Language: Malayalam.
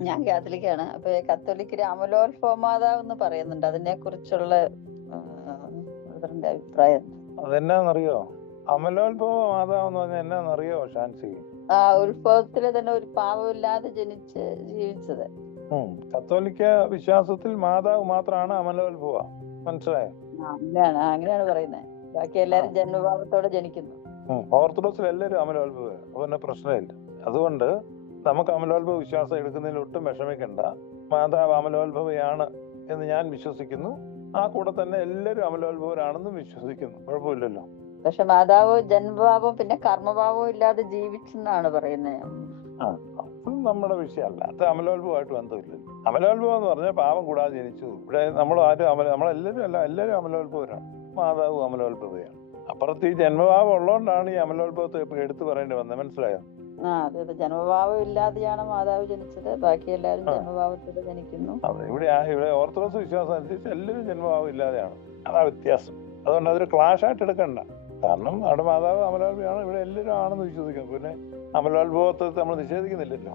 ഞാൻ കാത്തലിക്കാണ്. അപ്പൊ കത്തോലിക്കര് അമലോത്ഭവ മാതാവ് എന്ന് പറയുന്നുണ്ട്. അതിനെ കുറിച്ചുള്ള ബ്രദറിന്റെ അഭിപ്രായം എന്താ? അതെന്നാന്നറിയോ? അമലോത്ഭവ മാതാവ് എന്ന് പറഞ്ഞാൽ എന്നാന്നറിയോ ഷാൻസി? ആ ഉത്ഭവത്തില് തന്നെ ഒരു പാവമില്ലാതെ ജനിച്ച് ജീവിച്ചത്. കത്തോലിക്ക വിശ്വാസത്തിൽ മാതാവ് മാത്രമാണ് അമലോത്ഭവ. മനസ്സിലായോ? അങ്ങനെയാണ് പറയുന്നത്. ബാക്കി എല്ലാരും ജന്മഭാവത്തോടെ ജനിക്കുന്നു. ഓർത്തഡോക്സിൽ എല്ലാവരും അമലോത്ഭവ, പിന്നെ പ്രശ്നമില്ല. അതുകൊണ്ട് നമുക്ക് അമലോത്ഭവ വിശ്വാസം എടുക്കുന്നതിൽ ഒട്ടും വിഷമിക്കണ്ട. മാതാവ് അമലോത്ഭവയാണ് എന്ന് ഞാൻ വിശ്വസിക്കുന്നു. ആ കൂടെ തന്നെ എല്ലാവരും അമലോത്ഭവരാണെന്നും വിശ്വസിക്കുന്നു. കുഴപ്പമില്ലല്ലോ. പക്ഷെ മാതാവ് ജന്മഭാവം പിന്നെ കർമ്മഭാവവും ഇല്ലാതെ ജീവിച്ചെന്നാണ് പറയുന്നത്. അത് നമ്മുടെ വിഷയമല്ല. അത് അമലോത്ഭവമായിട്ട് ബന്ധമില്ലല്ലോ. അമലോത്ഭവം എന്ന് പറഞ്ഞാൽ പാവം കൂടാതെ ജനിച്ചു. ഇവിടെ നമ്മൾ ആരും നമ്മളെല്ലാവരും എല്ലാവരും അമലോത്ഭവരാണ്. മാതാവ് അമലോത്ഭവയാണ്. അപ്പുറത്ത് ഈ ജന്മഭാവം ഉള്ളതുകൊണ്ടാണ് ഈ അമലോത്ഭവത്തെ എടുത്തു പറയേണ്ടി വന്നത്. മനസ്സിലായോ? അതെ, ജന്മഭാവം ഇല്ലാതെയാണ് മാതാവ് ജനിച്ചത്. ബാക്കി എല്ലാവരും ജന്മഭാവത്തോടെ ജനിക്കുന്നു. അതെ, ഇവിടെ ഓർത്തഡോക്സ് വിശ്വാസം അനുസരിച്ച് എല്ലാവരും ജന്മഭാവം ഇല്ലാതെയാണ്. അതാ വ്യത്യാസം. അതുകൊണ്ട് അതൊരു ക്ലാഷ് ആയിട്ട് എടുക്കണ്ട. കാരണം അവിടെ മാതാവ് അമലോത്ഭവമാണ്, ഇവിടെ എല്ലാവരും ആണെന്ന് വിശ്വസിക്കുന്നു. പിന്നെ അമലോത്ഭവത്തെ നമ്മൾ നിഷേധിക്കുന്നില്ലല്ലോ.